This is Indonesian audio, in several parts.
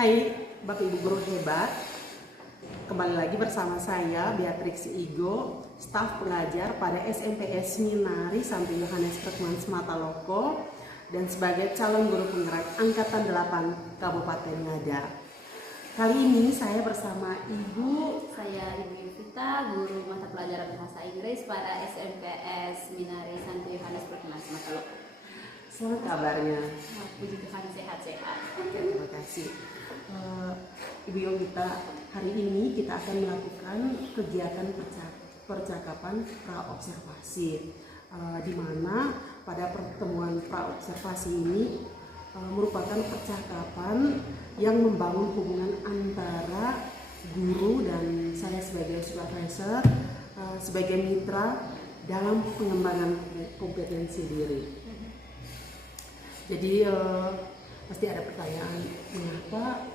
Hai Bapak Ibu Guru hebat, kembali lagi bersama saya Beatrix Igo, staf pengajar pada SMPS Minari Santo Yohanes Ketman Sematawoko dan sebagai calon guru penggerak Angkatan 8 Kabupaten Ngada. Kali ini saya bersama Ibu Yuvita, guru mata pelajaran bahasa Inggris pada SMPS Minari Santo Yohanes Ketman Sematawoko. Selamat kabarnya. Puji Tuhan, sehat-sehat. Terima kasih. Ibu Yovita, hari ini kita akan melakukan kegiatan percakapan praobservasi, di mana pada pertemuan praobservasi ini merupakan percakapan yang membangun hubungan antara guru dan saya sebagai supervisor, sebagai mitra dalam pengembangan kompetensi diri. Jadi pasti ada pertanyaan, mengapa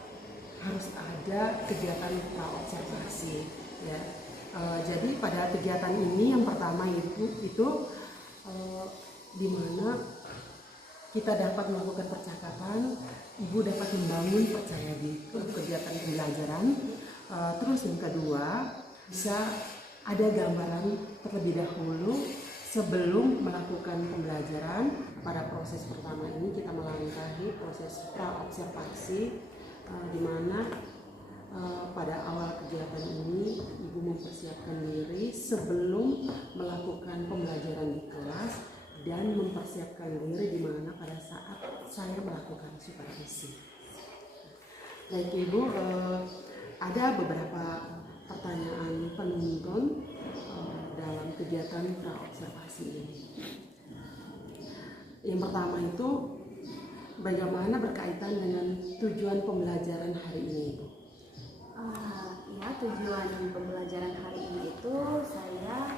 harus ada kegiatan praobservasi? Ya, jadi pada kegiatan ini yang pertama itu di mana kita dapat melakukan percakapan, ibu dapat membangun percaya diri kegiatan pembelajaran. Terus yang kedua, bisa ada gambaran terlebih dahulu sebelum melakukan pembelajaran. Pada proses pertama ini kita melangkahi proses praobservasi, di mana pada awal kegiatan ini ibu mempersiapkan diri sebelum melakukan pembelajaran di kelas dan mempersiapkan diri di mana pada saat saya melakukan supervisi. Baik Ibu, ada beberapa pertanyaan penonton dalam kegiatan praobservasi ini. Yang pertama itu, bagaimana berkaitan dengan tujuan pembelajaran hari ini, Ibu? Ya, tujuan pembelajaran hari ini itu saya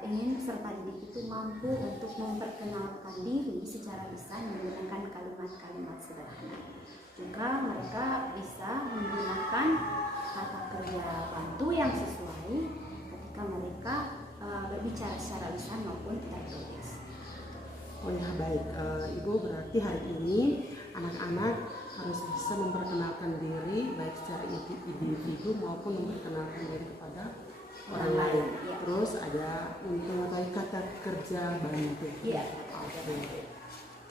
ingin peserta didik itu mampu untuk memperkenalkan diri secara lisan menggunakan kalimat-kalimat sederhana. Juga mereka bisa menggunakan kata kerja bantu yang sesuai ketika mereka berbicara secara lisan maupun tertulis. Oh ya, baik. Ibu, berarti hari ini anak-anak harus bisa memperkenalkan diri baik secara individu maupun memperkenalkan diri kepada orang lain. Ya. Terus ada untuk mengetahui kata kerja bantu. Iya. Oke.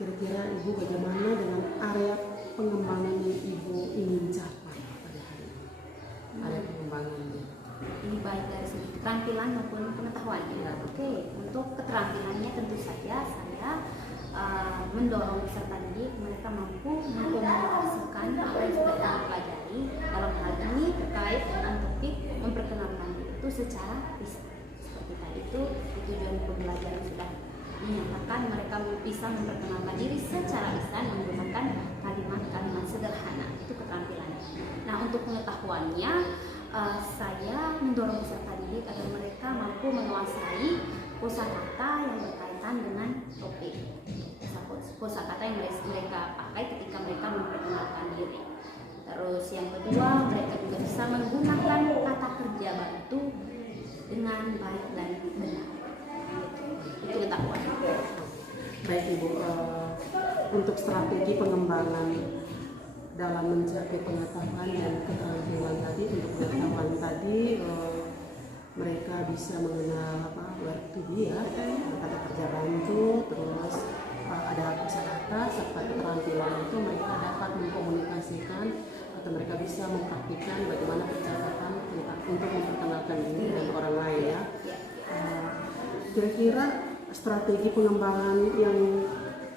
Kira-kira Ibu bagaimana dengan area pengembangan yang Ibu ingin capai pada hari ini? Area pengembangannya. Ini baik dari segi keterampilan maupun pengetahuan. Ya. Oke, untuk keterampilannya tentu saja saya mendorong peserta didik mereka mampu mengkomunikasikan apa yang sudah kita pelajari dalam hal ini terkait dengan topik memperkenalkan diri itu secara lisan. Seperti tadi itu tujuan pembelajaran sudah dinyatakan, mereka bisa memperkenalkan diri secara lisan menggunakan kalimat-kalimat sederhana. Itu keterampilannya. Nah, untuk pengetahuannya saya mendorong peserta didik agar mereka mampu menguasai kosakata yang berkaitan dengan topik, kosakata yang mereka pakai ketika mereka memperkenalkan diri. Terus yang kedua, mereka juga bisa menggunakan kata kerja bantu dengan baik dan benar. Itu ketahuan. Baik Ibu, untuk strategi pengembangan dalam mencapai pengetahuan dan keterampilan tadi, untuk pengetahuan tadi mereka bisa mengenal verb to be, ya, kata kerja bantu, terus ada kosakata serta keterampilan itu mereka dapat mengkomunikasikan atau mereka bisa mempraktikkan bagaimana percakapan untuk memperkenalkan diri dan orang lain, ya. Kira-kira strategi pengembangan yang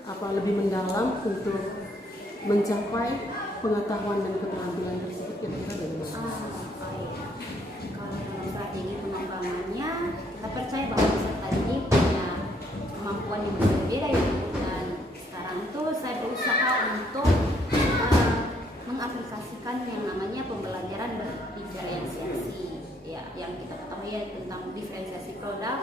lebih mendalam untuk mencapai pengetahuan dan keterampilan tersebut kira-kira bagaimana? Kalau dalam strategi pengembangannya, kita percaya bahwa peserta didik punya kemampuan yang berbeda, ya. Dan sekarang itu saya berusaha untuk mengaplikasikan yang namanya pembelajaran berdiferensiasi, ya, yang kita ketahui ya, tentang diferensiasi produk,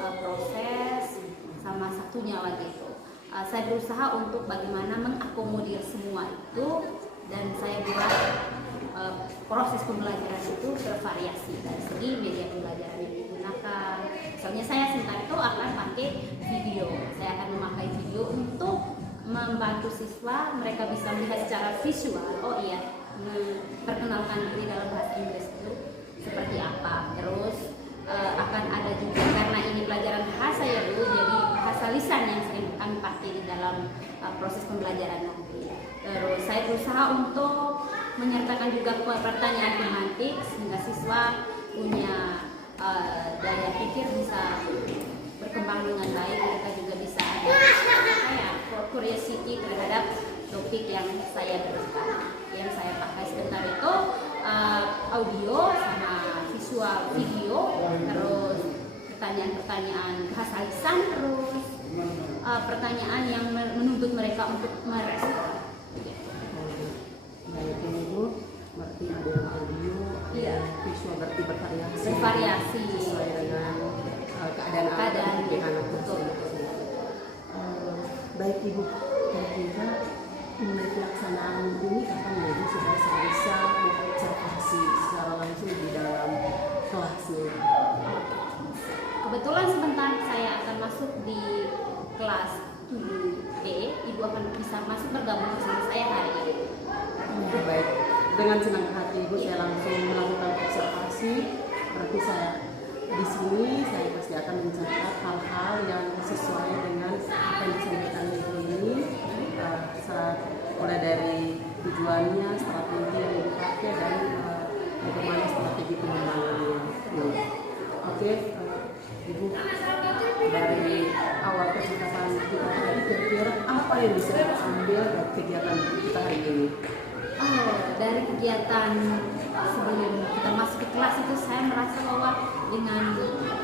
proses, sama satunya lagi itu. Saya berusaha untuk bagaimana mengakomodir semua itu, dan saya buat proses pembelajaran itu bervariasi dari segi media pembelajaran yang digunakan. Misalnya saya sebentar itu akan pakai video, saya akan memakai video untuk membantu siswa, mereka bisa melihat secara visual, oh iya, memperkenalkan diri dalam bahasa Inggris itu seperti apa. Terus akan ada juga, karena ini pelajaran bahasa ya Bu, jadi bahasa lisan yang sering kami pakai di dalam proses pembelajaran nanti. Terus saya berusaha untuk menyertakan juga pertanyaan tematik sehingga siswa punya daya pikir bisa berkembang dengan baik. Mereka juga bisa ada curiosity terhadap topik yang saya berikan. Yang saya pakai sebentar itu audio sama visual video, terus pertanyaan-pertanyaan bahasa lisan, terus pertanyaan yang menuntut mereka untuk merespon. Baik Ibu, berarti ada audio, ada visual, berarti bervariasi sesuai dengan keadaan anak tersebut. Baik Ibu, kira-kira mulai pelaksanaan ini kapan Ibu sudah bisa observasi secara langsung di dalam kelasnya? Kebetulan sebentar saya akan masuk di kelas 7B, Ibu akan bisa masuk bergabung bersama saya hari ini. Baik, dengan senang hati Ibu saya langsung melakukan observasi. Berarti saya di sini saya pasti akan mencatat hal-hal yang sesuai dengan apa yang disampaikan Ibu ini, mulai dari tujuannya, strategi yang dipakai, dan bagaimana strategi pengembangannya. Oke, Ibu, dari awal percakapan kita tadi, kira-kira apa yang bisa kita ambil dari kegiatan kita hari ini? Dari kegiatan sebelum kita masuk ke kelas itu, saya merasa bahwa dengan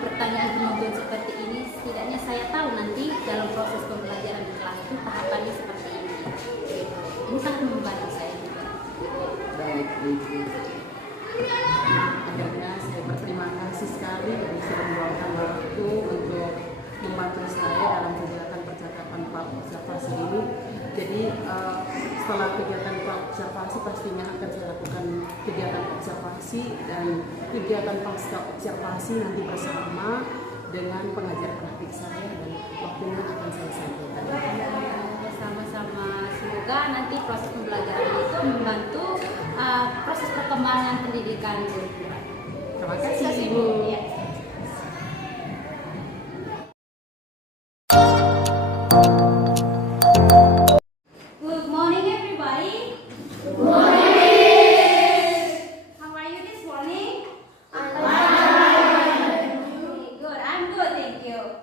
pertanyaan penunjang seperti ini, setidaknya saya tahu nanti dalam proses pembelajaran di kelas itu tahapannya seperti ini. Ini sangat membantu saya juga. Baik, Ibu. Akhirnya saya berterima kasih sekali bisa meluangkan waktu untuk membantu saya dalam kegiatan percakapan observasi ini. Jadi setelah kegiatan observasi pastinya akan saya lakukan kegiatan observasi dan kegiatan pasca observasi nanti bersama dengan pengajar praktik saya, dan waktunya akan saya sampaikan. Sama-sama, semoga nanti proses pembelajaran itu membantu proses perkembangan pendidikan guru. Terima kasih Ibu. Good morning everybody. Good morning. How are you this morning? I'm fine. Good, I'm good, thank you.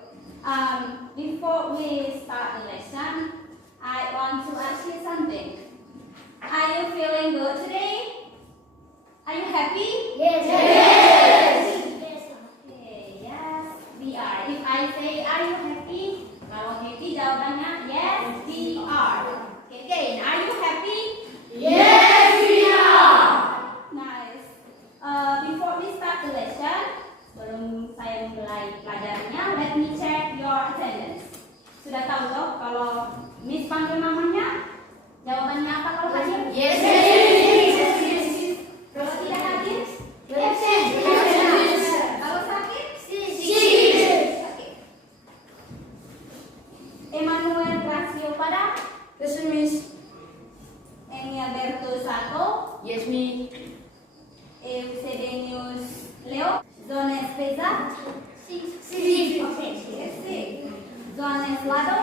Before we start the lesson, I want to ask you something. Are you feeling good today? Are you happy? Yes. Okay, yes, we are. If I say, are you happy? Kalau happy jawabannya yes, we are. Okay, again, are you happy? Yes, we are. Nice. Before we start the lesson, sebelum saya mulai pelajarannya, let me check your attendance. Sudah tahu toh kalau Miss panggil namanya, jawabannya apa kalau hadir? Yes. Kalau tidak hadir? Yes. Kalau sakit? Oke. Emmanuel Gracio Pada, Yes, Miss. Emi Alberto Sato, Yes, Miss. Eusebenius Leo, Zones Peza, Zones Lado,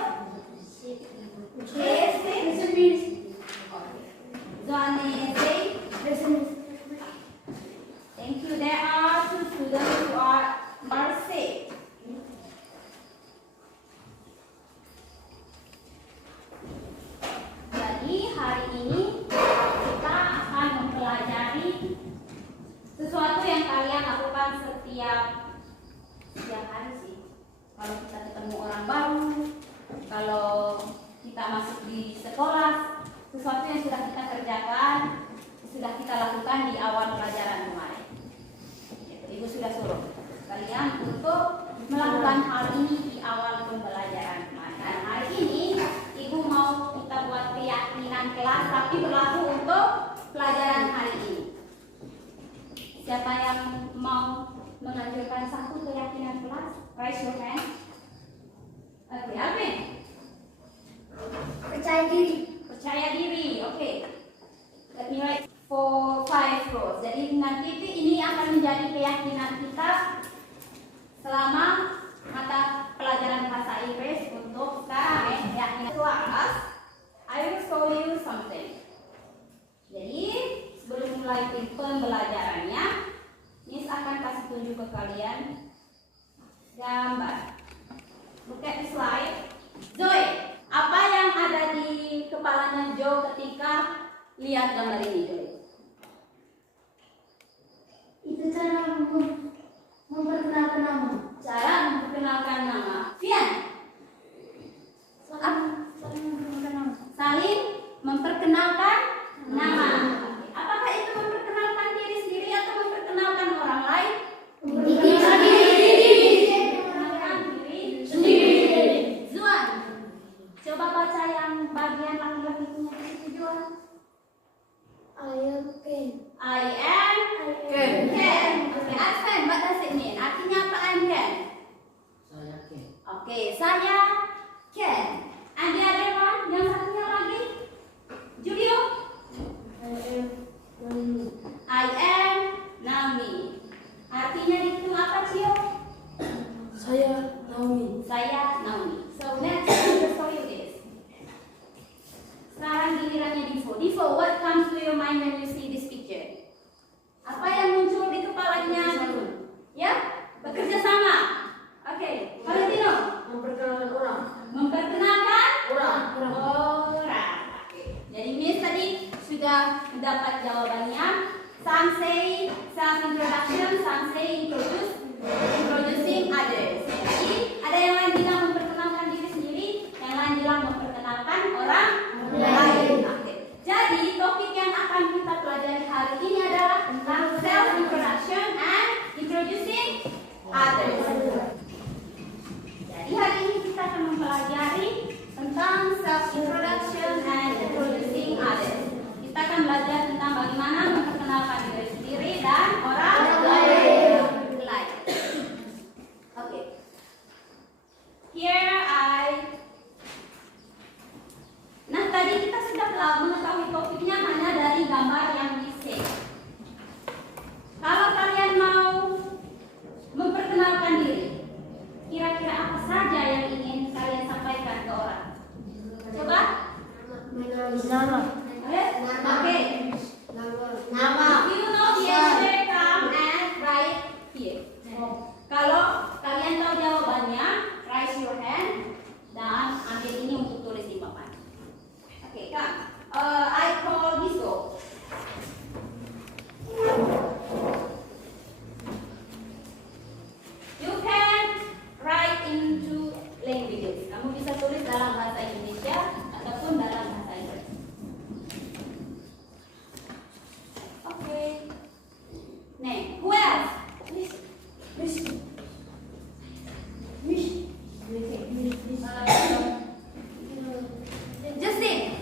Zones Zay. Thank you. There are two students who are safe. Jadi hari ini kita akan mempelajari sesuatu yang kalian lakukan setiap hari sih. Kalau kita ketemu orang baru, kalau kita masuk di sekolah, sesuatu yang sudah kita kerjakan, sudah kita lakukan di awal pelajaran kemarin. Ibu sudah suruh kalian untuk melakukan hal ini di awal pembelajaran kemarin. Dan hari ini Ibu mau kita buat keyakinan kelas, tapi berlaku untuk pelajaran hari ini. Siapa yang mau mengajukan satu keyakinan kelas? Raise your hand. Oke, Alvin. Percaya Percaya diri. Oke. Let me write 5 rows. Jadi nanti ini akan menjadi keyakinan kita selama mata pelajaran bahasa Inggris untuk sekarang ya. Keyakinan kelas. I will show you something. Jadi sebelum mulai pembelajarannya, Miss akan kasih tunjuk ke kalian gambar. Look at the slide. Joy, apa yang ada di kepalanya Joe ketika lihat gambar ini, Joy? Itu cara memperkenalkan nama. Cara memperkenalkan nama. Fian, saling memperkenalkan nama. Apakah itu memperkenalkan diri sendiri atau memperkenalkan orang lain? Memperkenalkan diri sendiri. Zuan, coba baca yang bagian laki-lakinya di situ, Zuan. I am Ken. Okay, I'm Ken. What does it mean? Artinya apa I'm Ken? Saya Ken. Okay, saya Ken. And the other one, yang satunya lagi? Julio? I am Naomi. Artinya itu apa, Cio? Saya Naomi. Saya Naomi. So next, I will show you this. Sekarang gilirannya Divo. Divo, what comes to your mind when you see this picture? Apa yang muncul di kepalanya? Ya, bekerja sama. Oke, Valentino. Memperkenalkan orang. Memperkenalkan Orang. orang. Oke. Jadi Miss tadi sudah mendapat jawabannya. Some say self-introduction, some say introducing others. Jadi ada yang lain bilang memperkenalkan diri sendiri, yang lain bilang memperkenalkan orang lain. Oke. Jadi topik yang akan kita pelajari hari ini adalah tentang self-introduction and introducing others. Jadi hari ini kita akan mempelajari tentang self-introduction and introducing others. Kita akan belajar tentang bagaimana memperkenalkan diri sendiri dan orang lain. Oke. Here Nah, tadi kita sudah mengetahui topiknya hanya dari gambar yang di-save. Kalau kalian mau memperkenalkan diri, kira-kira apa saja yang ingin kalian sampaikan ke orang? Coba? Nama. Oke. Nama. You know the answer, come and write here. Kalau kalian tahu jawabannya, raise your hand dan ambil ini untuk tulis di papan. Oke, come. I call Disco. You can write in two languages. Kamu bisa tulis dalam bahasa Indonesia ataupun dalam bahasa Inggris. Oke. Name. Who else? Justin.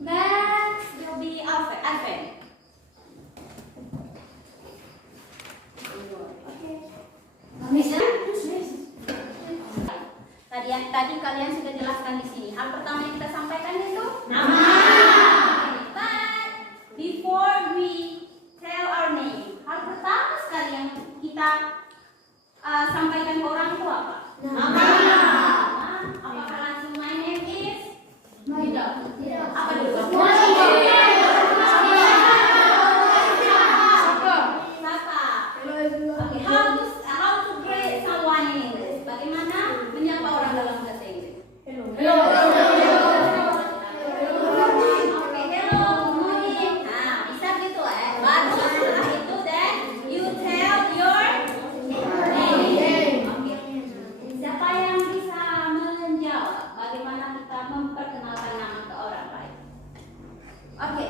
Next will be Alvin. Tadi kalian sudah jelaskan di sini. Hal pertama yang kita sampaikan itu nama. But before we tell our name, hal pertama sekali yang kita sampaikan ke orang itu apa? Nama. Apakah langsung my name is? Tidak. Apa dulu? Sapa. Okay, how to greet someone in English? Bagaimana menyapa orang dalam bahasa Inggris? Hello. Oke, hello, good morning. Nah, bisa gitu Baru setelah itu then you tell your name. Oke. Siapa yang bisa menjawab bagaimana kita memperkenalkan nama ke orang lain? Oke.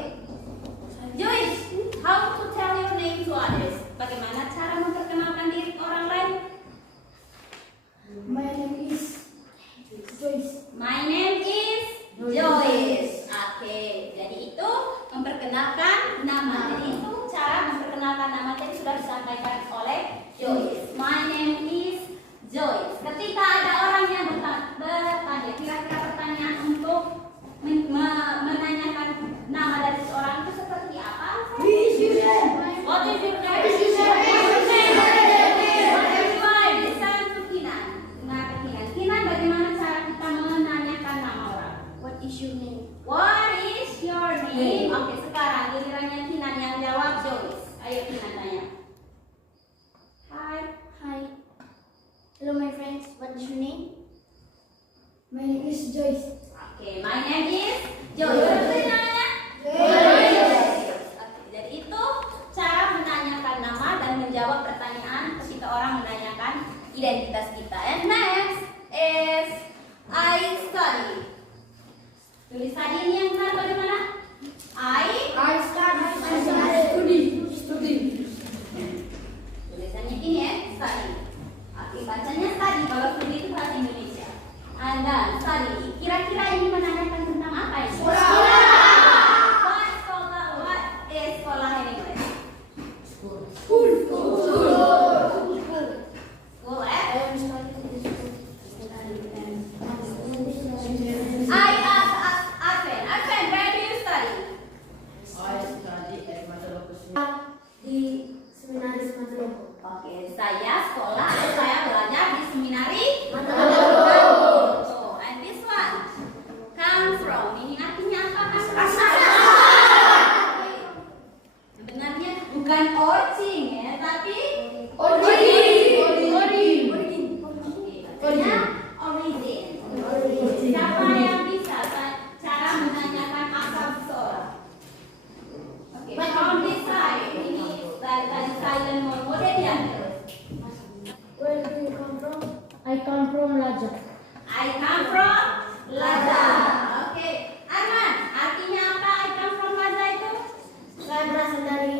Joyce, how to tell your name to others? Bagaimana cara memperkenalkan diri ke orang lain? My name is Joyce. My name is Joyce. Oke, jadi itu memperkenalkan nama. Jadi itu cara memperkenalkan nama tadi sudah disampaikan oleh Joyce. My name is Joyce. Ketika ada orang yang bertanya, kira-kira pertanyaan untuk menanyakan nama dari seorang itu seperti apa? What is your name? What is your name? Listen to Kinan. Dengar ke Kinan. Kinan, bagaimana cara kita menanyakan nama orang? What is your name? What is your name? Oke, sekarang gilirannya Kinan yang jawab Joyce. Ayo Kinan tanya. Hi. Hi. Hello, my friends. What is your name? My name is Joyce. Oke, my name is Joyce. Apa namanya? Joyce. Oke, jadi itu cara menanyakan nama dan menjawab pertanyaan ketika orang menanyakan identitas kita. And next is I study. Tulis tadi ini yang benar bagaimana? I study. Tulisannya gini ya, study. Oke, bacanya study. Kalau studi itu bahasa Indonesia. Anda study. Kira-kira ini menanyakan tentang apa ya? Sekolah. What is sekolah in English? School, I ask Arven, where do you study? Di Seminaris Matuloko. Oke, saya belajar di seminari Matuloko. Oh, and this one come from. Ini artinya apa kan? Sebenarnya bukan origin ya, tapi origin. Siapa yang bisa cara menanyakan asal seseorang? Oke, from this side. Ini dari silent mode. Kemudian Where do you come from? I come from Lajak. I come from Laza. Oke, Arman, artinya apa? I come from Laza itu? Saya berasal dari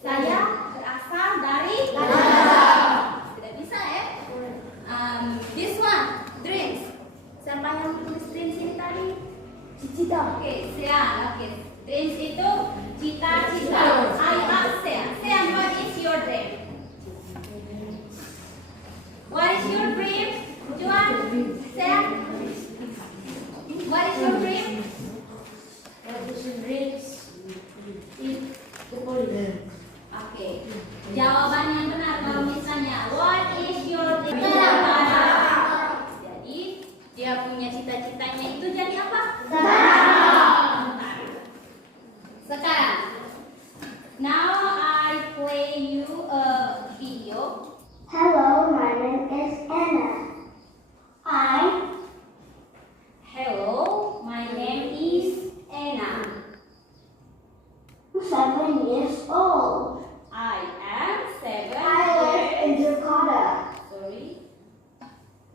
Saya berasal dari Laza. Tidak bisa ya? This one, dreams. Siapa yang tulis dreams ini tadi? Cicita. Oke, Sean. Oke, dreams itu cita-cita. I ask Sean. Sean, what is your dream? What is your dream? Juan, Sean. What is your dream? What is your dreams? The police. Oke, jawaban yang benar kalau misalnya what is your dream? Jadi dia punya cita-citanya itu jadi apa? Sekarang, now I play you a video. Hello, my name is Anna. Hello, my name is Anna. I'm 7 years old. I am 7 I live in years. Jakarta. Sorry.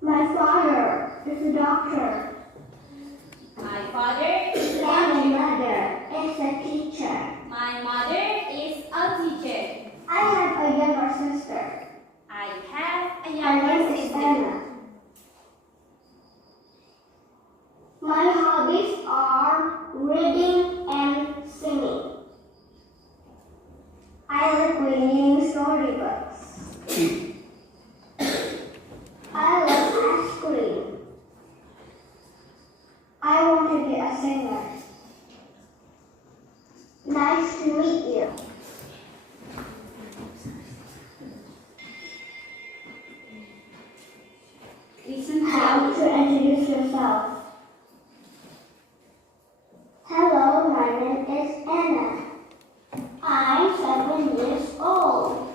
My father is a doctor. My father is And my a mother is a teacher. My mother is a teacher. I have a younger sister. I have a Her younger name is sister. Anna. My hobbies are reading and singing. I like reading storybooks. I love ice cream. I want to be a singer. Nice to meet you. Listen How to to introduce yourself? Hello, my name is Anna. I'm 7 years old.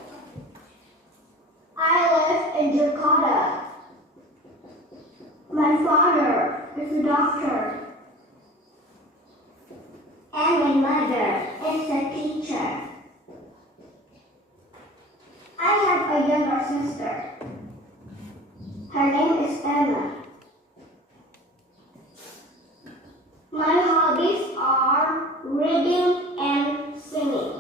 I live in Jakarta. My father is a doctor. And my mother is a teacher. I have a younger sister. Her name is Emma. My hobbies are reading and singing.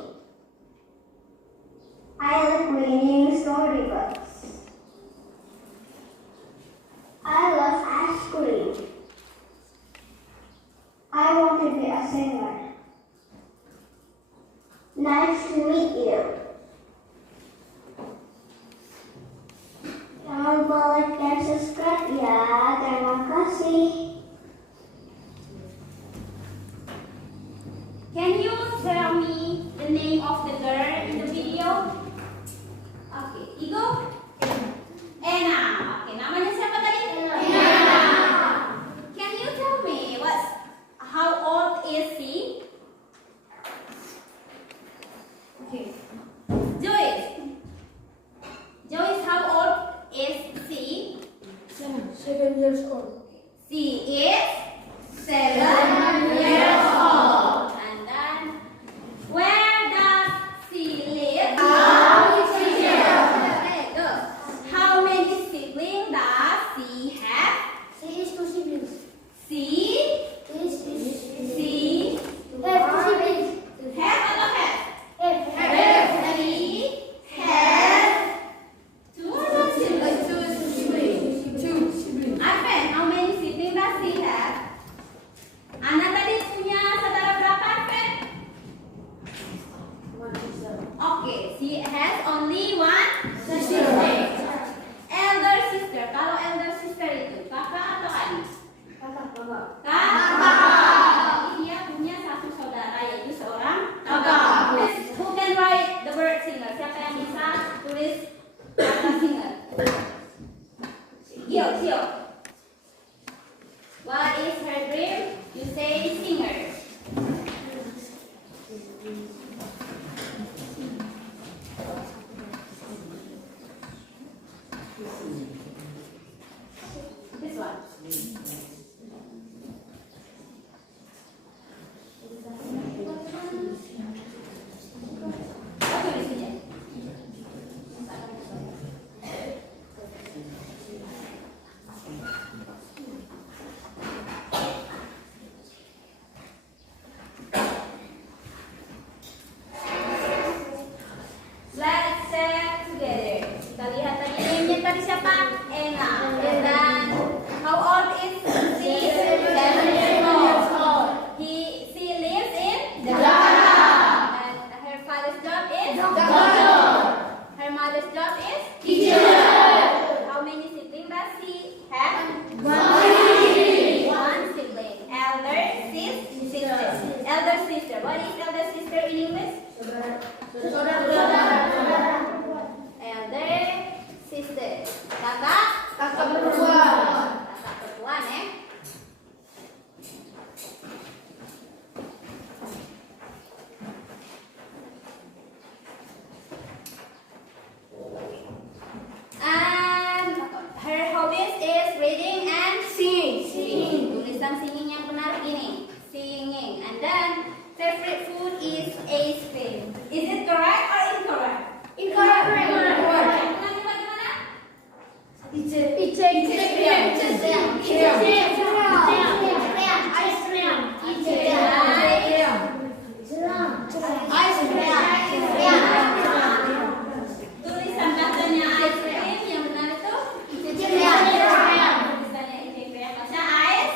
I like reading storybooks. I love ice cream. I want to be a singer. Nice to meet you. tell me the name of the girl in the video? Okay, Igo? Ena. Okay, namanya siapa tadi? Ena. Can you tell me how old is she? Okay. Joyce, how old is she? 7 years old. She is 7 years old. And then, where does she live? Okay, good. How many siblings does she have? She is 2 siblings. She Have 2 siblings. have atau have? Have. She has two siblings. Arven, how many siblings does she have? Ana tadi punya saudara berapa, Arven? Okay, she has only one sister. Elder sister. Kalau elder sister itu kakak atau adik? Kakak. Kakak. Dia punya satu saudara yaitu seorang kakak. Who can write the word singer? Siapa yang bisa tulis kata singer? Gio. What is her dream? You say singer. This one. Apa tulisnya? Let's check together. Kita lihat tadi name-nya tadi siapa? Ena. Dan how old is she? 7 years old. She lives in Jakarta. And her father's job is doctor. Her mother's job is teacher. How many siblings does she have? One sibling. Elder sister. What is elder sister in English? Elder sister. Kakak perempuan ya. And her hobbies is reading and singing. Tulisan singing yang benar ini. Singing. And then favorite food is ice cream. Is it correct or incorrect? Incorrect. Bagaimana? Tulisan katanya ice cream yang benar itu tulisannya ice cream baca ice.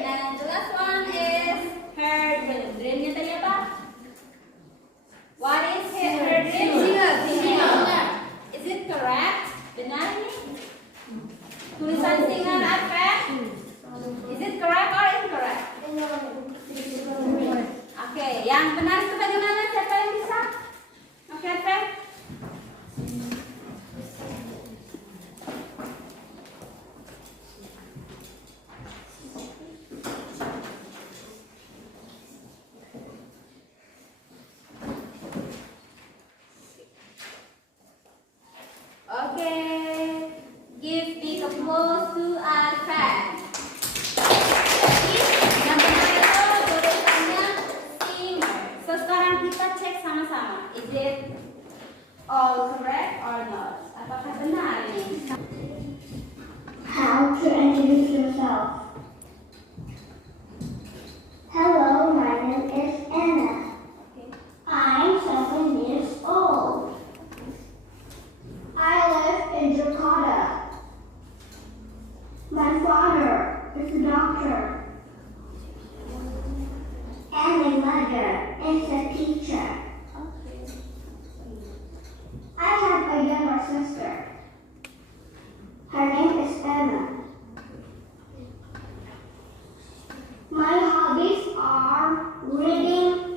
And the last one is her dream. Dreamnya tadi apa? What is her dream? Singer. Is it correct? Benar ini? Tulisan singer apa? Is it correct or incorrect? Oke, yang benar itu bagaimana? Siapa yang bisa? Oke, Fred. Oke, give big applause to our friend. Yang benar itu tulisannya singer. So sekarang kita cek sama-sama. Is it all correct or not? Apakah benar ini? How to introduce yourself? Hello, my name is Anna. Okay. I'm 7 years old. I live in Jakarta. My father is a doctor. And my mother is a teacher. Okay. I have a younger sister. Her name is Emma. My hobbies are reading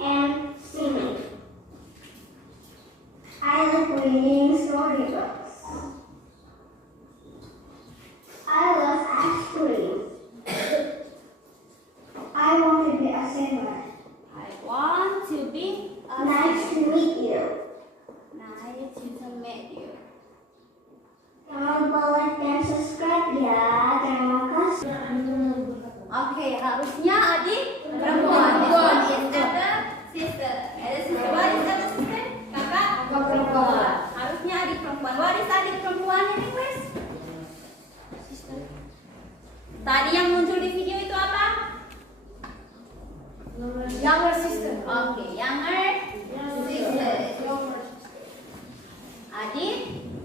be Nice to meet you. Nice to meet you. Jangan lupa like dan subscribe ya. Terima kasih. Oke, harusnya adik perempuan. This one is other sister. Ada sister. What is other sister? Kakak perempuan. Harusnya adik perempuan. What is adik perempuan in English? Sister. Tadi yang muncul di video itu apa? Younger sister. Oke, younger sister. Adik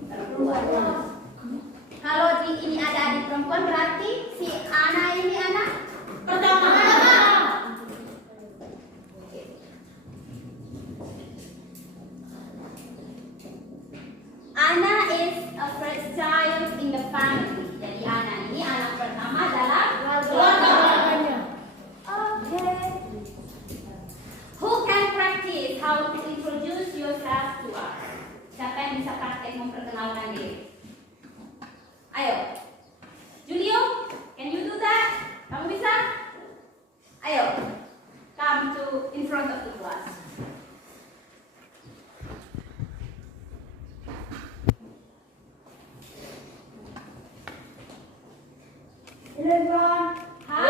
perempuan. Kalau di ini ada adik perempuan berarti si Ana ini anak pertama. Oke. Ana is a first child in the family. Jadi Ana ini anak pertama dalam keluarga. Oke. Who can practice how to introduce yourself to us? Siapa yang bisa praktek memperkenalkan diri? Ayo, Julio, can you do that? Kamu bisa? Ayo, come to in front of the class. Hello everyone. Hi.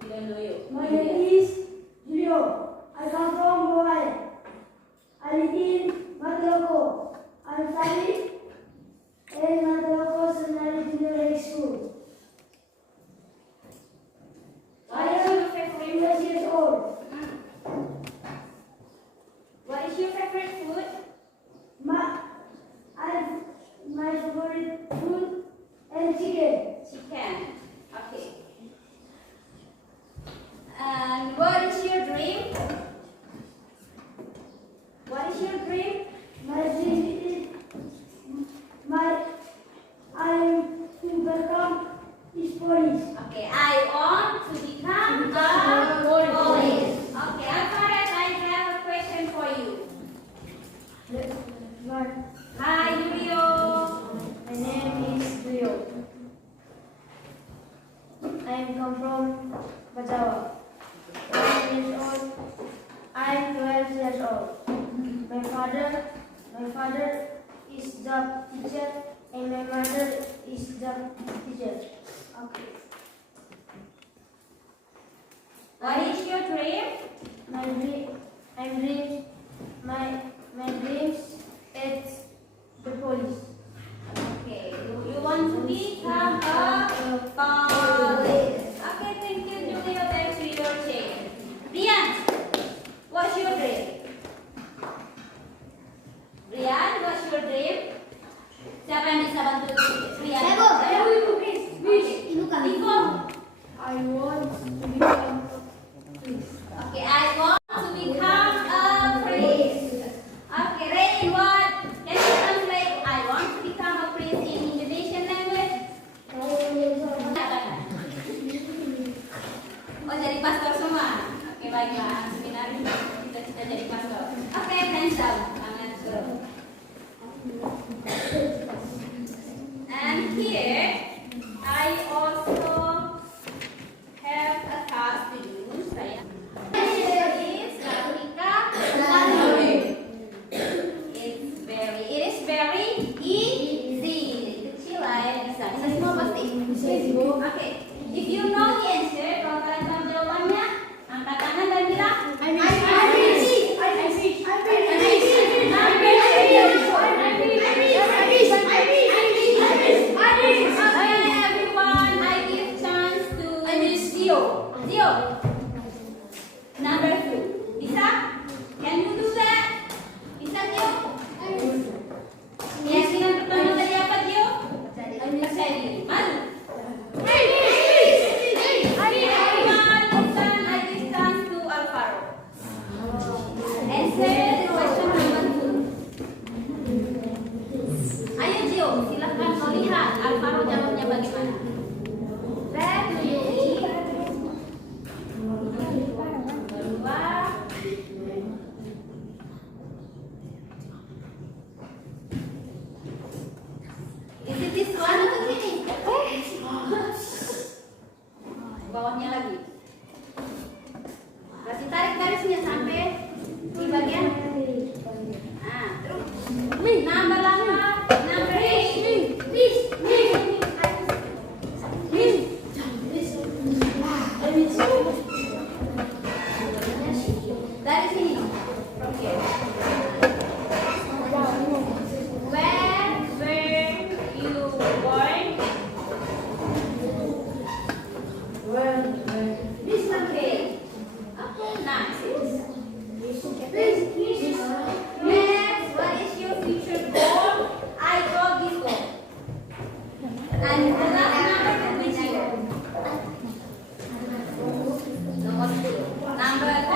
We don't know you. My name is Julio. I come from Hawaii. I live in Matloco. I'm studying in Matloco Seminary Junior High School. I am 11 years old. What is your favorite food? My favorite food and chicken. Chicken. Okay. And what is your dream? What is your dream? My dream is I to become police. Okay, I want to become a police. Okay, Alfred, I have a question for you. Hi, Julio. My name is Rio. I come from Bajawa. I'm 12 years old. My father is the teacher and my mother is the teacher. Okay. What is your dream? My dreams is the police. Okay, you want to become a police. Okay, thank you, Julio. Thanks for your change. Rian, what's your dream? Rian, what's your dream? Siapa yang bisa bantu Rian? Iko. I want to become police. Okay, I want to become a Dari sini. From here. Where were you born? This one. Okay. Okay, nice. Next, what is your future goal? I got this goal. And the last number which year? Number 2. Number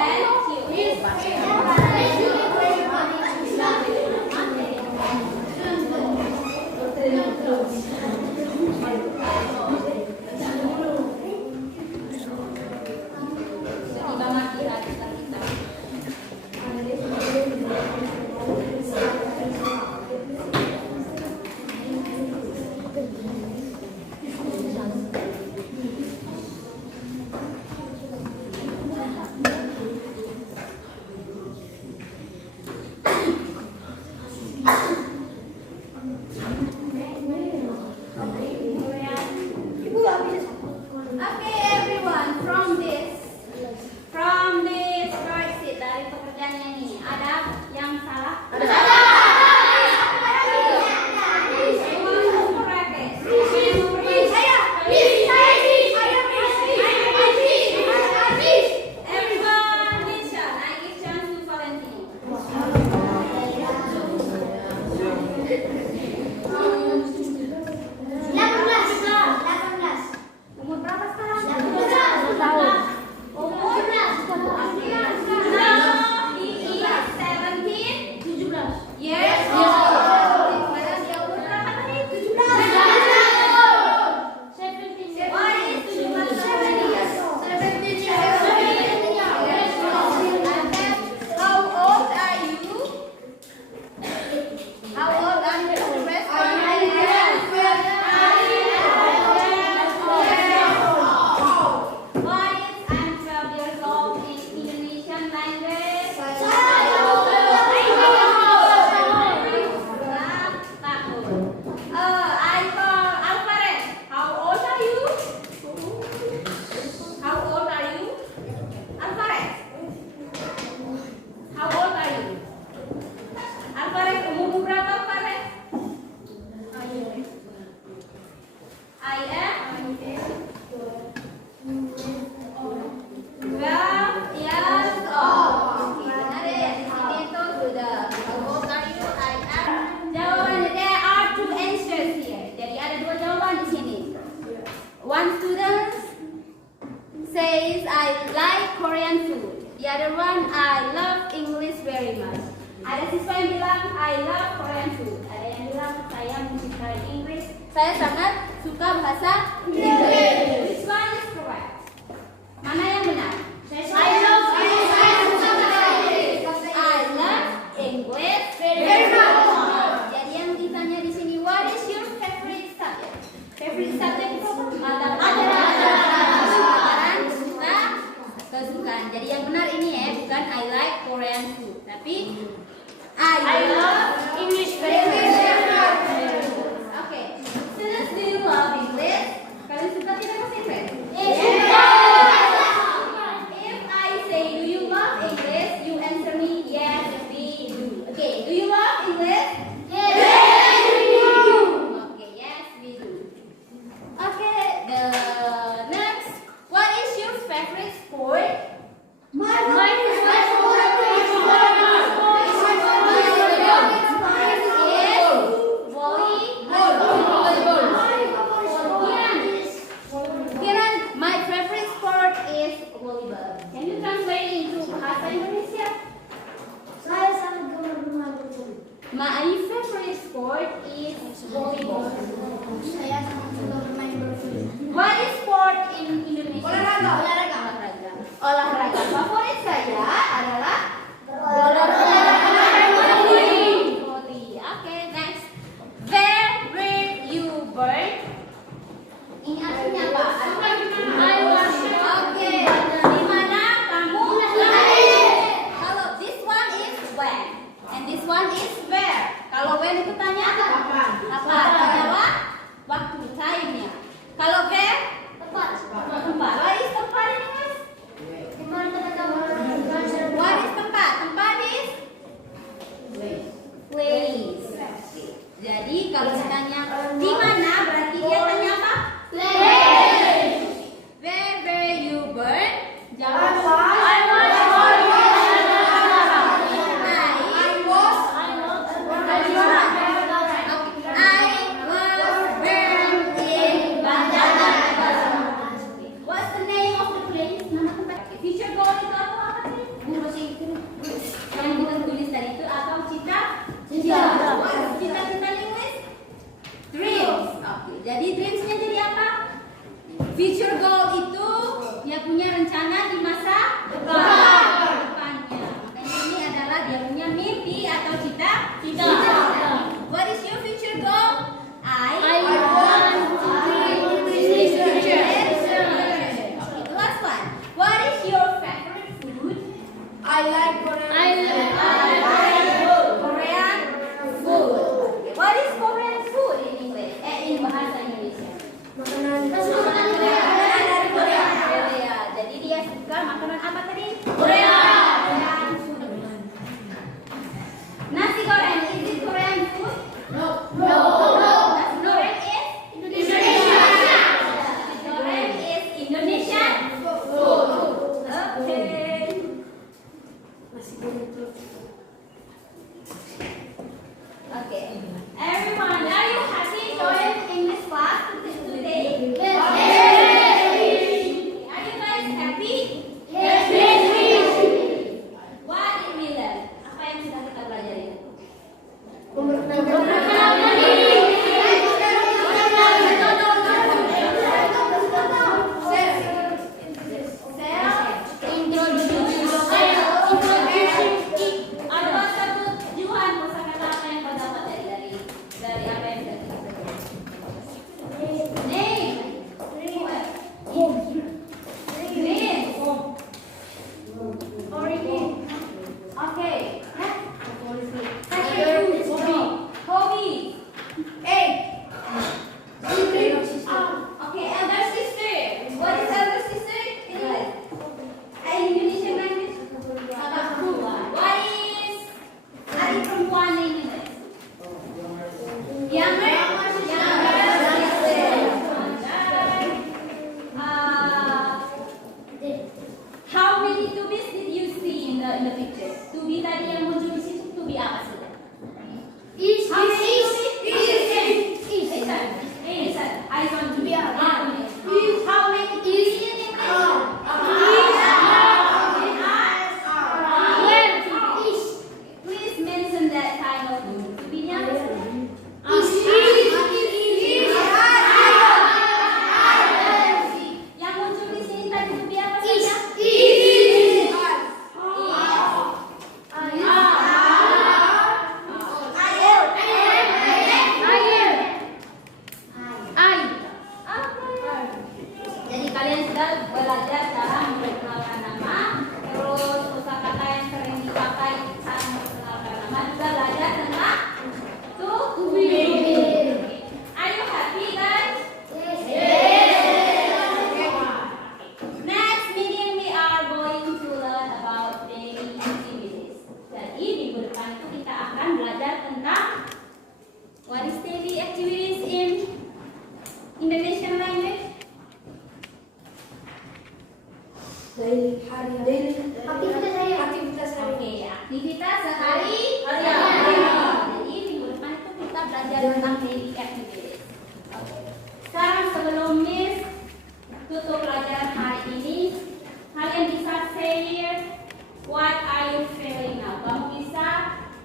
1 is where. Korean food. What is Korean food in English? In bahasa Indonesia. Makanan Dari Korea. Korea. Jadi dia suka makanan apa tadi? Korea. Korean food. Nasi goreng, is it Korean food? No. Nasi goreng is Indonesia. Nasi goreng is Indonesian food. Okay. Okay. Everyone, are you happy join English class today? Yes. Are you guys happy? Yes. What did we learn? Apa yang sudah kita pelajari? Ada satu tujuan kosakata apa yang kau dapat dari apa yang sudah kita pelajari? Name. Name. Origin. Okay. Hobby. Okay, elder sister. What is elder sister? Indonesian language. What is adik perempuan in English? Younger sister. How many tubis did you see in the picture? Tubi tadi yang muncul di situ tubi apa sudah? How many tubis? Listen. Eyes on tubi. How many tubis in English? Please mention that kind of tubinya. Yang muncul di sini tadi tubi apa saja? Jadi kalian sudah belajar cara memperkenalkan nama, terus kosakata yang sering dipakai saat memperkenalkan nama, juga belajar tentang tubi. Are you happy guys? Next meeting we are going to learn about daily activities. Jadi minggu depan itu kita akan belajar tentang what is daily activities in Indonesian language. Aktivitas Oke, aktivitas sehari-hari. Jadi minggu depan itu kita belajar tentang daily activities. Oke. Sekarang sebelum Miss tutup pelajaran hari ini, kalian bisa share what are you feeling now. Kamu bisa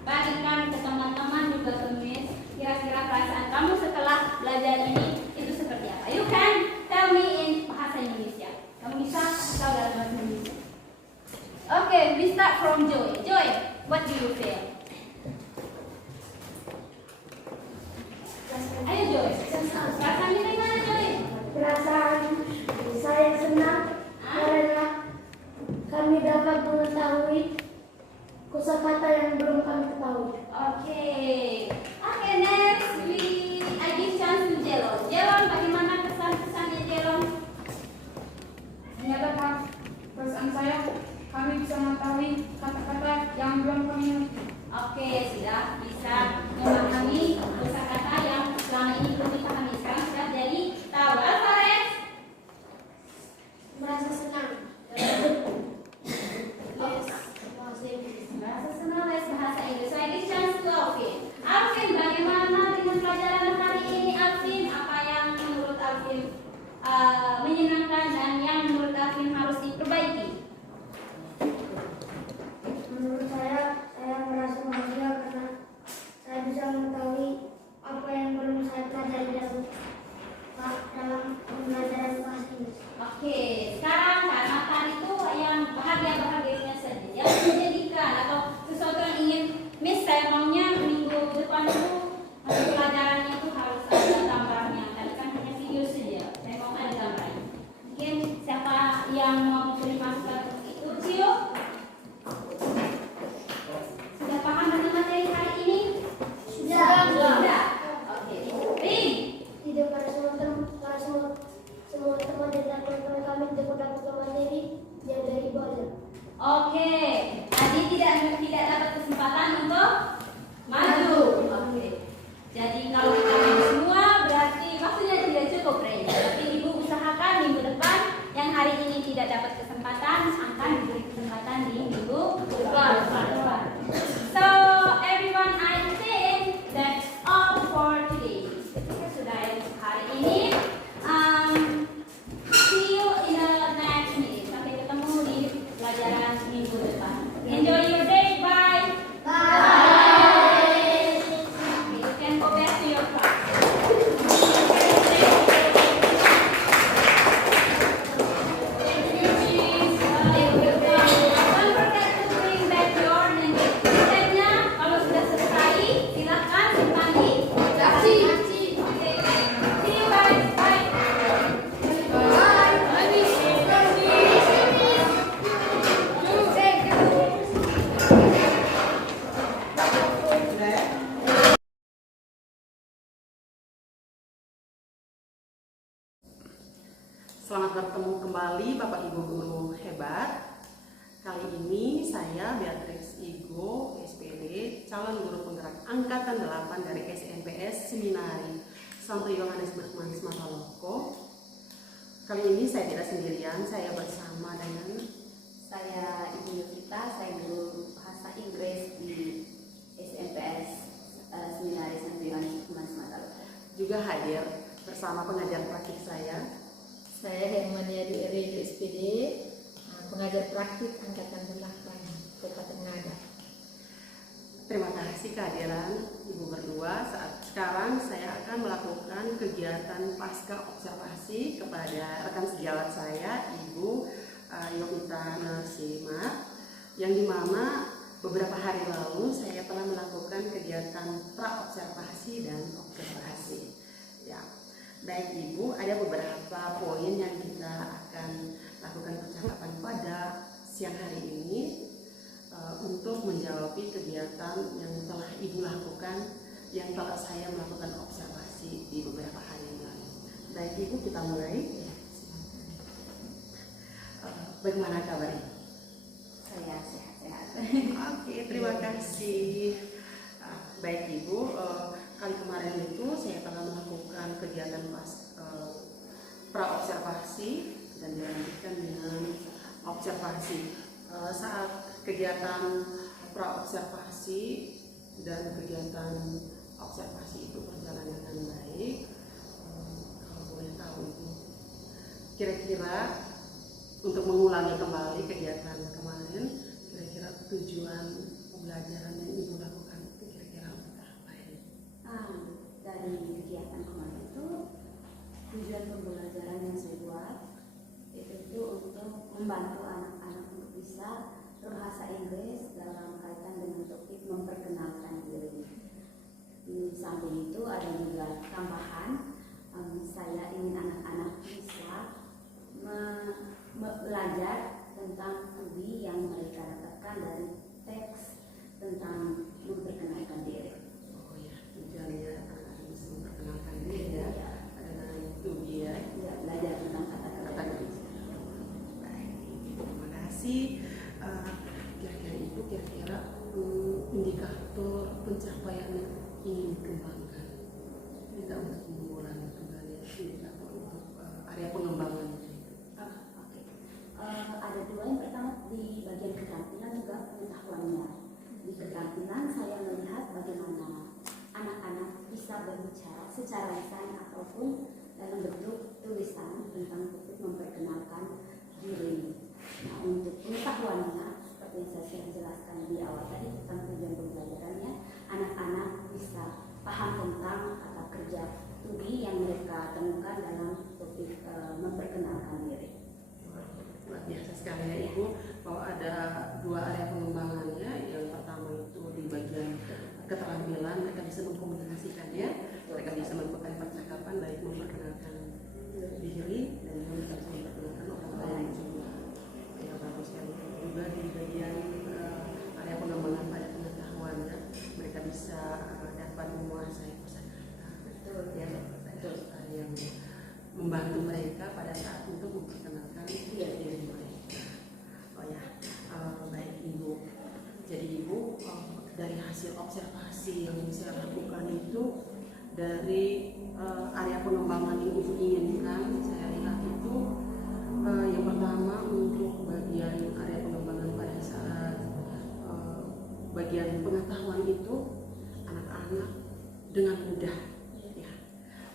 bagikan ke teman-teman juga ke Miss. Kira-kira perasaan kamu setelah belajar ini itu seperti apa? You can tell me in bahasa Indonesia. Kamu bisa tahu dalam bahasa Indonesia. Okay, we start from Joy. Joy, what do you feel? Ayo Joy, rasanya gimana Joy? Perasaan saya senang karena kami dapat mengetahui kosakata yang belum kami ketahui. Okay, next I give chance to Jelon. Jelon, bagaimana kesan-kesannya Jelon? Menyatakan perasaan saya, kami bisa mengetahui kata-kata yang belum kami ngerti. Oke, sudah bisa memahami kosakata yang selama ini belum dipahami. Sekarang sudah jadi tahu. Alvarez, Merasa senang. merasa senang. angkatan 8 dari SMPS Seminari Santo Yohanes Berkmanis Mataloko. Kali ini saya tidak sendirian, saya bersama dengan Saya Ibu Yovita, saya guru bahasa Inggris di SMPS Seminari Santo Yohanes Berkmanis Mataloko. juga hadir bersama pengajar praktik saya. Saya Hermania Dwi SPD, pengajar praktik angkatan 8 Kabupaten Ngada. Terima kasih kehadiran Ibu berdua. Saat sekarang saya akan melakukan kegiatan pasca observasi kepada rekan sejawat saya, Ibu Yovita Narsima, yang dimana beberapa hari lalu saya telah melakukan kegiatan pra-observasi dan observasi. Ya, baik Ibu, ada beberapa poin yang kita akan lakukan percakapan pada siang hari ini untuk menjawab kegiatan yang telah Ibu lakukan, yang telah saya melakukan observasi di beberapa hari yang lalu. Baik Ibu, kita mulai. Bagaimana kabar Ibu? Saya sehat-sehat. Oke, terima kasih. Baik Ibu, kali kemarin itu saya telah melakukan kegiatan pra-observasi dan dilanjutkan dengan observasi. Saat kegiatan pra-observasi dan kegiatan observasi itu berjalan dengan baik, kalau boleh tahu Ibu, kira-kira untuk mengulangi kembali kegiatan kemarin, kira-kira tujuan pembelajaran yang Ibu lakukan itu kira-kira untuk apa ini? Dari kegiatan kemarin itu tujuan pembelajaran yang saya buat itu untuk membantu anak-anak untuk bisa berbahasa Inggris dalam kaitan dengan topik memperkenalkan diri. Di samping itu ada juga tambahan, saya ingin anak-anak bisa belajar tentang studi yang mereka dapatkan dari teks tentang memperkenalkan diri. Oh ya, tujuannya bisa memperkenalkan diri ya, dengan studi ya. Ya, belajar tentang kata-kata Indonesia. Baik, terima kasih. Kira-kira Ibu, kira-kira indikator pencapaian yang ingin dikembangkan, tidak untuk mengurangi kembali indikator untuk area pengembangan. Oke. Ada dua, yang pertama di bagian keterampilan juga pengetahuannya. Di keterampilan saya melihat bagaimana anak-anak bisa berbicara secara lisan ataupun dalam bentuk tulisan tentang topik memperkenalkan diri. Nah, untuk pengetahuannya, seperti yang saya sudah jelaskan di awal tadi tentang tujuan pembelajarannya, anak-anak bisa paham tentang kata kerja studi yang mereka temukan dalam topik memperkenalkan diri. Luar biasa sekali ya Ibu, bahwa ada dua area pengembangannya. Yang pertama itu di bagian keterampilan, mereka bisa mengkomunikasikannya, mereka bisa melakukan percakapan, baik memperkenalkan diri dan juga bisa memperkenalkan orang lain juga. Ya, bagus sekali. Juga di bagian area pengembangan pada pengetahuannya, mereka bisa dapat menguasai kosakata. Betul. Ya, kosakata yang membantu mereka pada saat untuk memperkenalkan diri mereka. Oh ya, baik Ibu. Jadi Ibu, dari hasil observasi yang saya lakukan itu, dari area pengembangan yang Ibu inginkan, saya lihat itu yang pertama untuk bagian area pengembangan pada saat bagian pengetahuan itu, anak-anak dengan mudah.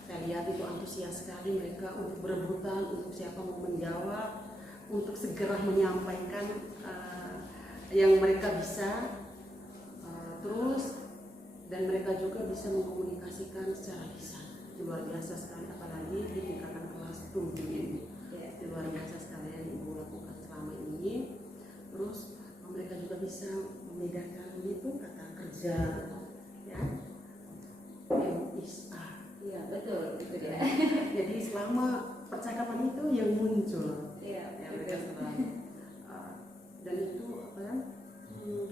Saya lihat itu antusias sekali mereka untuk berebutan, untuk siapa mau menjawab, untuk segera menyampaikan yang mereka bisa, terus dan mereka juga bisa mengkomunikasikan secara lisan. Luar biasa sekali, apalagi di tingkatan kelas 7 ini. Luar biasa sekali yang Ibu lakukan selama ini. Terus mereka juga bisa membedakan itu kata kerja, ya, MISA. Iya, betul, itu dia. Jadi selama percakapan itu yang muncul, Iya, ya, mereka setelah dan itu apa ya,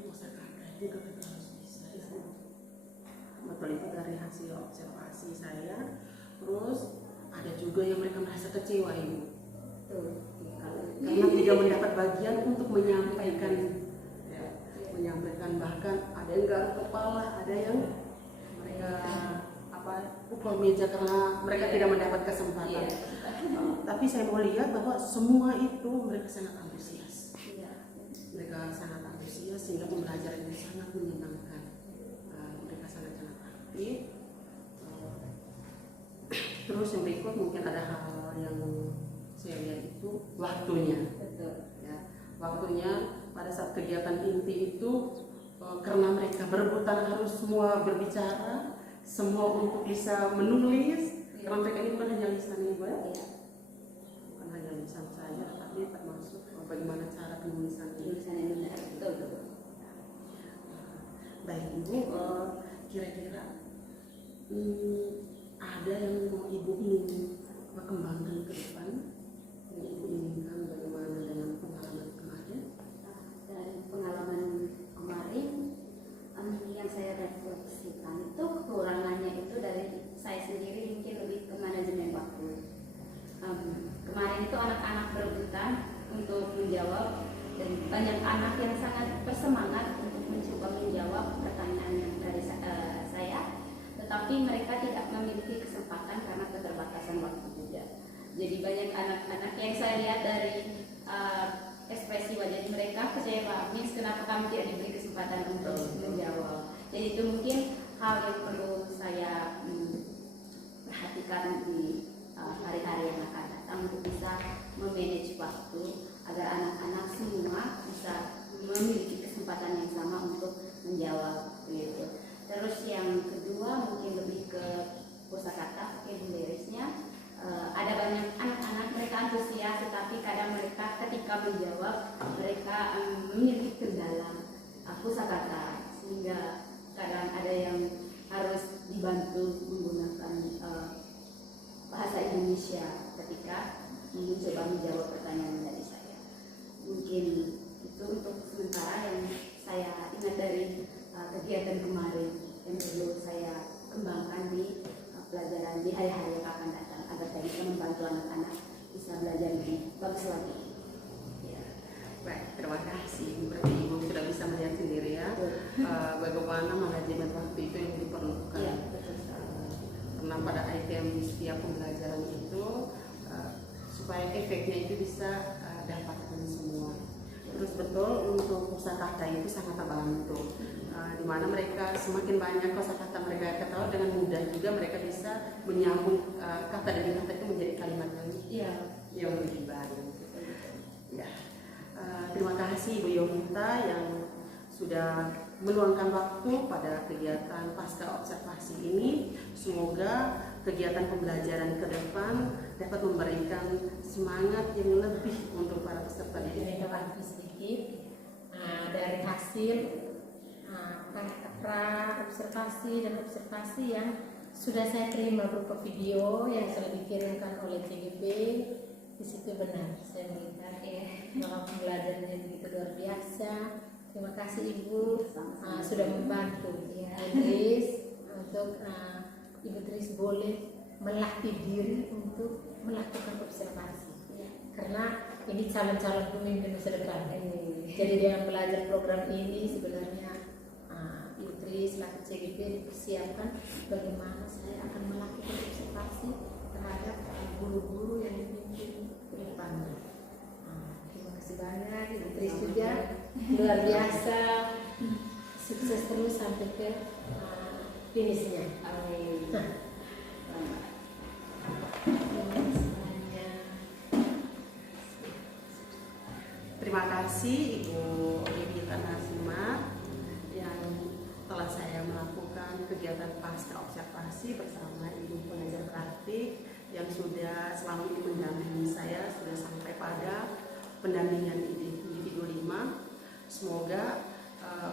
kosakata juga kita harus bisa. Betul, itu dari hasil observasi saya. Terus ada juga yang mereka merasa kecewa Ibu, karena tidak mendapat bagian untuk menyampaikan, ya, menyampaikan, bahkan ada yang garuk kepala, ada yang pukul meja karena mereka tidak mendapat kesempatan. Tapi saya mau lihat bahwa semua itu mereka sangat antusias. Mereka sangat antusias sehingga pembelajaran ini sangat menyenangkan. Mereka sangat-sangat aktif. Terus yang berikut mungkin ada hal yang saya lihat itu waktunya. Ya, waktunya pada saat kegiatan inti itu karena mereka berebutan harus semua berbicara, semua untuk bisa menulis. Karena mereka ini bukan hanya lisan ibu ya, bukan hanya lisan saja, tapi termasuk bagaimana cara penulisan ini. Baik ibu, kira-kira ada yang mau ibu ingin kembangkan ke depan, yang ibu inginkan bagaimana dengan pengalaman kemarin? Dari pengalaman kemarin yang saya refleksikan itu kekurangannya itu dari saya sendiri mungkin lebih ke manajemen waktu. Kemarin itu anak-anak berebutan untuk menjawab dan banyak anak yang sangat bersemangat untuk mencoba menjawab pertanyaan yang dari saya, tetapi mereka tidak memiliki kesempatan karena keterbatasan waktu juga. Jadi banyak anak-anak yang saya lihat dari ekspresi wajah mereka kecewa, Miss kenapa kami tidak diberi kesempatan untuk menjawab. Jadi itu mungkin hal yang perlu saya perhatikan di hari-hari yang akan datang untuk bisa memanage waktu agar anak-anak semua bisa memiliki kesempatan yang sama untuk menjawab gitu. Terus yang kedua mungkin lebih ke kosakata, vocabularies-nya. Ada banyak anak-anak mereka antusias, tetapi kadang mereka ketika menjawab mereka memiliki kendala kosakata, sehingga kadang ada yang harus dibantu menggunakan bahasa Indonesia ketika mencoba menjawab pertanyaan dari saya. Mungkin itu untuk sementara yang saya ingat dari kegiatan kemarin yang perlu saya kembangkan di pelajaran di hari-hari yang akan datang agar saya bisa membantu anak-anak bisa belajar lebih bagus lagi. Ya. Baik, terima kasih. Berarti ibu sudah bisa melihat sendiri ya bagaimana manajemen waktu itu yang diperlukan. Ya, betul. Karena pada item setiap pembelajaran itu supaya efeknya itu bisa dapatkan semua. Terus betul untuk kosakata itu sangat membantu. Di mana mereka semakin banyak kosakata mereka ketahui dengan mudah juga mereka bisa menyambung kata demi kata itu menjadi kalimat yang lebih baik. Ya. Terima kasih Ibu Yovita yang sudah meluangkan waktu pada kegiatan pasca observasi ini. Semoga kegiatan pembelajaran ke depan dapat memberikan semangat yang lebih untuk para peserta didik. Sedikit dari hasil observasi dan observasi yang sudah saya terima berupa video yang sudah dikirimkan oleh CGP. Di situ benar saya melihat bahwa pembelajarannya begitu luar biasa. Terima kasih Ibu sudah membantu Idris untuk Ibu Tris boleh melatih diri untuk melakukan observasi karena ini calon-calon pemimpin masa depan. Jadi dengan belajar program ini sebenarnya Ibu Tris selaku CGP dipersiapkan bagaimana saya akan melakukan observasi terhadap guru-guru yang dipimpin ke depannya. Terima kasih banyak Ibu Tris juga luar biasa, sukses terus sampai ke finishnya. Amin. Terima kasih Ibu Yovita Nasima yang telah saya melakukan kegiatan pasca observasi bersama Ibu pengajar praktik yang sudah selama ini mendampingi saya sudah sampai pada pendampingan individu 5. Semoga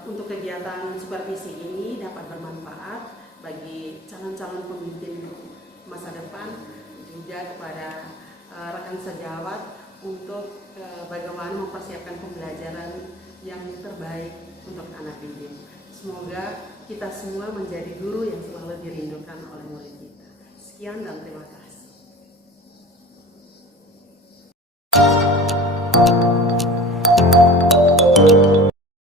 untuk kegiatan supervisi ini dapat bermanfaat bagi calon-calon pemimpin masa depan, juga kepada rekan sejawat untuk bagaimana mempersiapkan pembelajaran yang terbaik untuk anak didik. Semoga kita semua menjadi guru yang selalu dirindukan oleh murid kita. Sekian dan terima kasih.